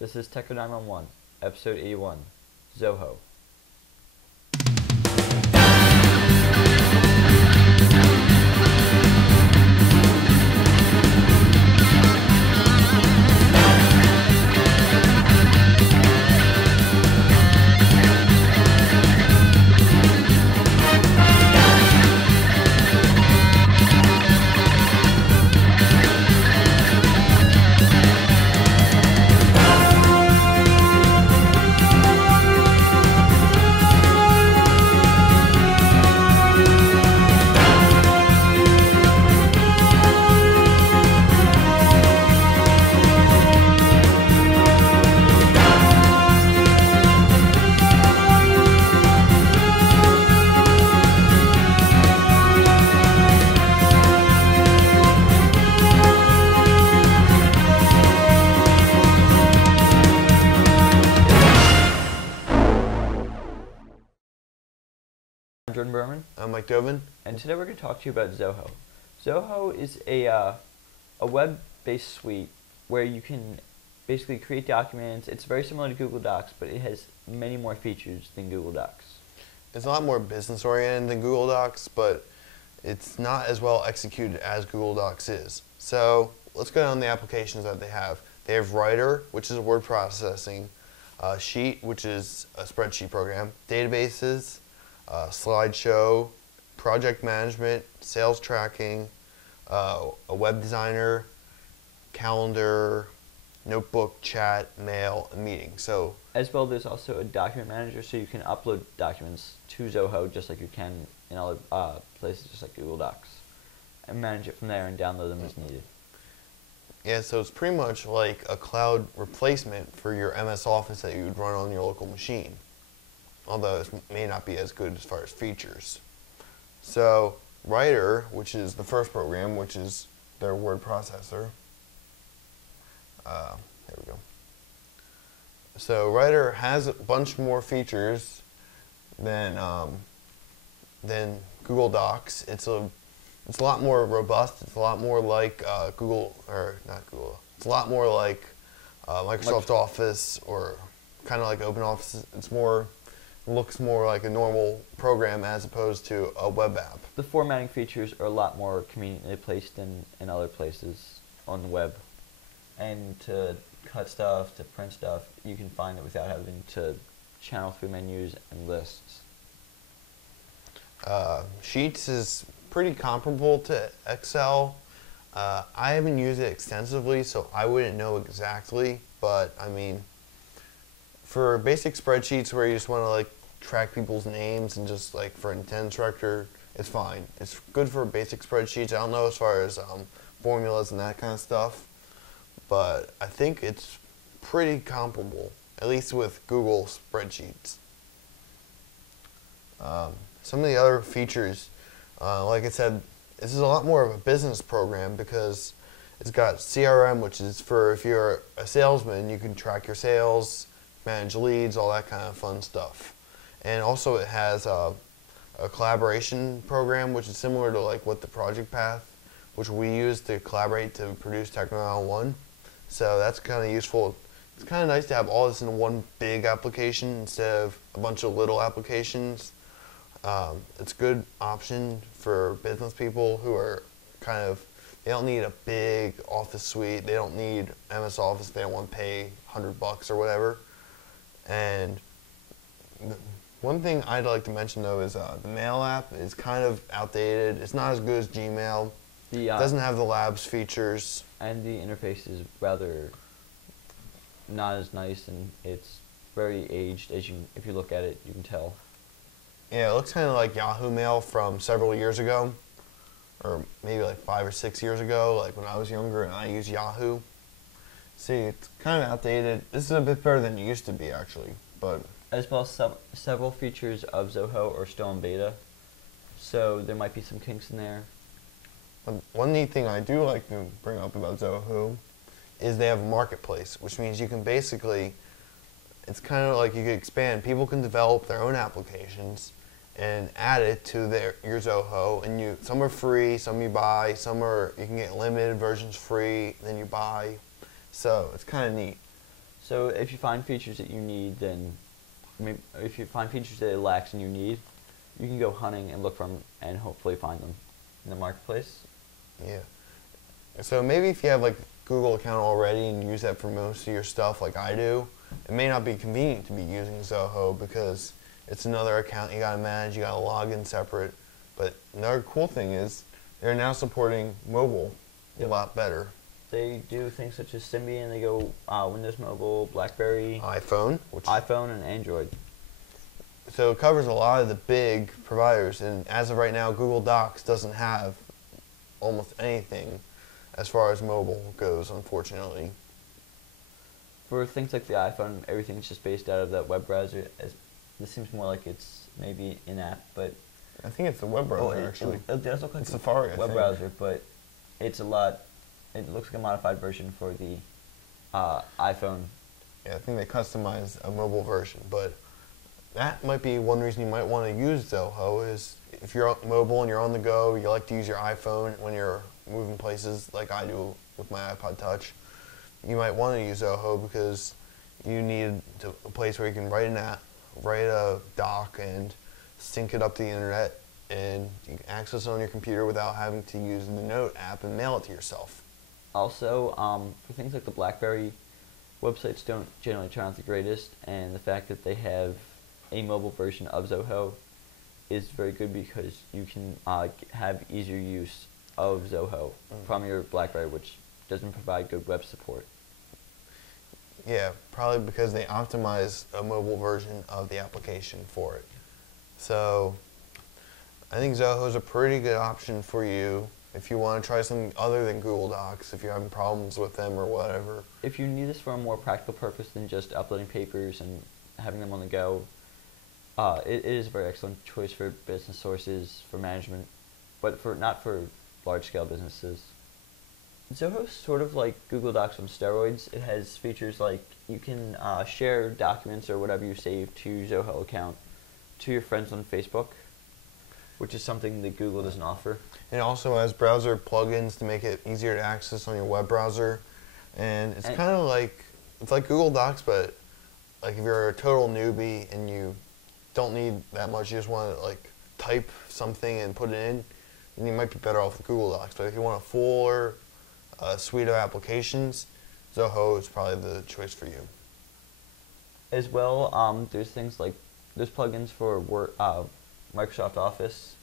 This is Tecker 911, episode 81, Zoho. Jordan Berman. I'm Gdovin. And today we're going to talk to you about Zoho. Zoho is a web-based suite where you can basically create documents. It's very similar to Google Docs, but it has many more features than Google Docs. It's a lot more business-oriented than Google Docs, but it's not as well executed as Google Docs is. So let's go down the applications that they have. They have Writer, which is a word processing, Sheet, which is a spreadsheet program, databases, slideshow, project management, sales tracking, a web designer, calendar, notebook, chat, mail, and meeting. So as well, there's also a document manager, so you can upload documents to Zoho just like you can in other places, just like Google Docs, and manage it from there and download them as needed. Yeah, so it's pretty much like a cloud replacement for your MS Office that you would run on your local machine, although it may not be as good as far as features. So Writer, which is the first program, which is their word processor. There we go. So Writer has a bunch more features than Google Docs. It's a lot more robust. It's a lot more like It's a lot more like Microsoft Office, or kind of like OpenOffice. Looks more like a normal program as opposed to a web app. The formatting features are a lot more conveniently placed than in other places on the web. And to cut stuff, to print stuff, you can find it without having to channel through menus and lists. Sheets is pretty comparable to Excel. I haven't used it extensively, so I wouldn't know exactly, but I mean, for basic spreadsheets where you just want to like track people's names and just like for an attendance record, it's fine. It's good for basic spreadsheets. I don't know as far as formulas and that kind of stuff, but I think it's pretty comparable, at least with Google spreadsheets. Some of the other features, like I said, this is a lot more of a business program because it's got CRM, which is for if you're a salesman, you can track your sales, manage leads, all that kind of fun stuff. And also it has a collaboration program, which is similar to like what the Project Path, which we use to collaborate to produce Tecker 911. So that's kind of useful. It's kind of nice to have all this in one big application instead of a bunch of little applications. It's a good option for business people who are they don't need a big office suite. They don't need MS Office. They don't want to pay $100 or whatever. And one thing I'd like to mention though is the Mail app is kind of outdated. It's not as good as Gmail. It doesn't have the Labs features. And the interface is rather not as nice, and it's very aged. If you look at it, you can tell. Yeah, it looks kind of like Yahoo Mail from several years ago, or maybe like 5 or 6 years ago, like when I was younger and I used Yahoo. See, it's kind of outdated. This is a bit better than it used to be, actually. But as well, several features of Zoho are still in beta, so there might be some kinks in there. One neat thing I do like to bring up about Zoho is they have a marketplace, which means you can basically, it's kind of like you can expand. People can develop their own applications and add it to your Zoho, and some are free, some you buy, you can get limited versions free, then you buy. So it's kind of neat. So if you find features that you need, then if you find features that it lacks and you need, you can go hunting and look for them and hopefully find them in the marketplace. Yeah. So maybe if you have like a Google account already and use that for most of your stuff like I do, it may not be convenient to be using Zoho because it's another account you gotta manage, you gotta log in separate. But another cool thing is they're now supporting mobile a lot better. They do things such as Symbian, they go Windows Mobile, BlackBerry, iPhone, and Android. So it covers a lot of the big providers, and as of right now, Google Docs doesn't have almost anything as far as mobile goes, unfortunately. For things like the iPhone, everything's just based out of that web browser. This seems more like it's maybe in-app, but... I think it's the web browser, actually. It does look like it's Safari, web browser, but it's a lot... It looks like a modified version for the iPhone. Yeah, I think they customized a mobile version, but that might be one reason you might want to use Zoho is if you're mobile and you're on the go, you like to use your iPhone when you're moving places like I do with my iPod Touch, you might want to use Zoho because you need a place where you can write a doc and sync it up to the internet and you can access it on your computer without having to use the Note app and mail it to yourself. Also, for things like the BlackBerry, websites don't generally turn out the greatest, and the fact that they have a mobile version of Zoho is very good because you can have easier use of Zoho from your BlackBerry, which doesn't provide good web support. Yeah, probably because they optimize a mobile version of the application for it. So I think Zoho is a pretty good option for you if you want to try something other than Google Docs, if you're having problems with them or whatever. If you need this for a more practical purpose than just uploading papers and having them on the go, it is a very excellent choice for business sources, for management, but not for large-scale businesses. Zoho's sort of like Google Docs on steroids. It has features like you can share documents or whatever you save to Zoho account to your friends on Facebook, which is something that Google doesn't offer. It also has browser plugins to make it easier to access on your web browser. And it's kind of like, it's like Google Docs, but like if you're a total newbie and you don't need that much, you just want to like type something and put it in, then you might be better off with Google Docs. But if you want a fuller suite of applications, Zoho is probably the choice for you. As well, there's things like, there's plugins for Microsoft Office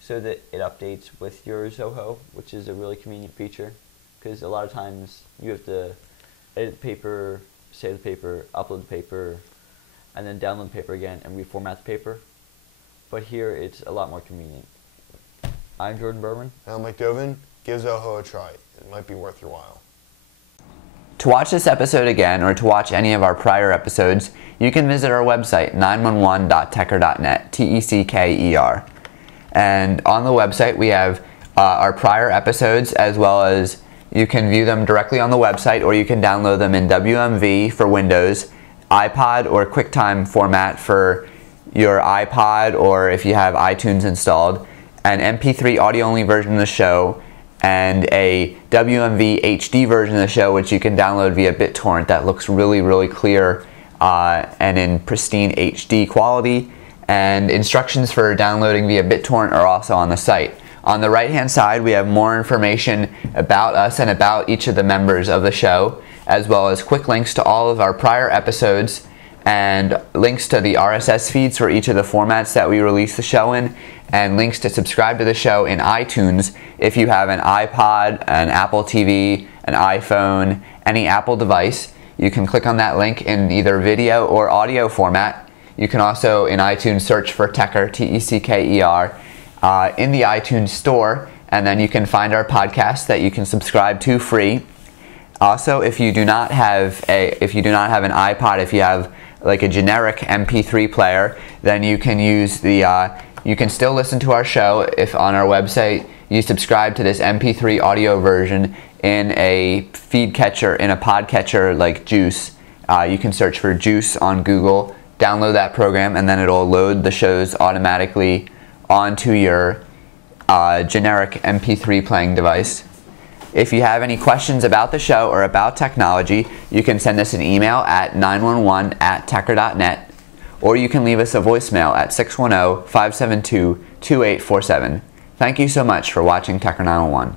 so that it updates with your Zoho, which is a really convenient feature because a lot of times you have to edit the paper, save the paper, upload the paper, and then download the paper again and reformat the paper. But here it's a lot more convenient. I'm Jordan Berman. I'm Gdovin. Give Zoho a try. It might be worth your while. To watch this episode again or to watch any of our prior episodes, you can visit our website 911.tecker.net, T-E-C-K-E-R. And on the website we have our prior episodes, as well as you can view them directly on the website or you can download them in WMV for Windows, iPod or QuickTime format for your iPod or if you have iTunes installed, an MP3 audio-only version of the show, and a WMV HD version of the show, which you can download via BitTorrent that looks really, really clear and in pristine HD quality. And instructions for downloading via BitTorrent are also on the site. On the right-hand side, we have more information about us and about each of the members of the show, as well as quick links to all of our prior episodes and links to the RSS feeds for each of the formats that we release the show in, and links to subscribe to the show in iTunes if you have an iPod, an Apple TV, an iPhone, any Apple device. You can click on that link in either video or audio format. You can also in iTunes search for Tecker, T-E-C-K-E-R, in the iTunes store, and then you can find our podcast that you can subscribe to free. Also, if you do not have an iPod, if you have like a generic MP3 player, then you can use you can still listen to our show if on our website you subscribe to this MP3 audio version in a feed catcher, in a podcatcher like Juice. You can search for Juice on Google, download that program, and then it'll load the shows automatically onto your generic MP3 playing device. If you have any questions about the show or about technology, you can send us an email at 911@tecker.net, or you can leave us a voicemail at 610-572-2847. Thank you so much for watching Tecker 911.